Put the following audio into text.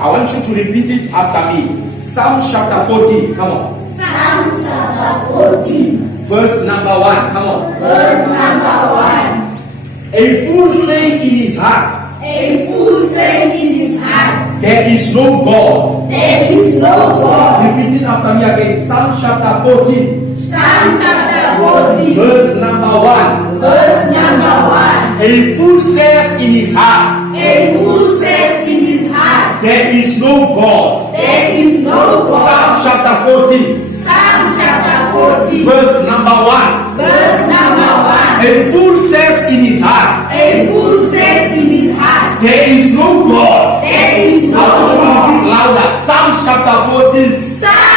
I want you to repeat it after me. Psalm chapter 14. Come on. Psalm chapter 14. Verse number 1. Come on. Verse number 1. A fool saying in his heart, A fool says in his heart, there is no God. there is no God. Repeat it after me again. Psalm chapter 14. Psalm chapter 14. Verse number 1. Verse number 1. A fool says in his heart, A fool says in his heart, there is no God. there is no Psalm God. chapter 14. Psalm chapter 14. Verse number 1. Verse number 1. A fool says in his heart, A fool says in his heart, there is no God. there is no I want you to repeat God. louder. Psalm chapter 14. Psalm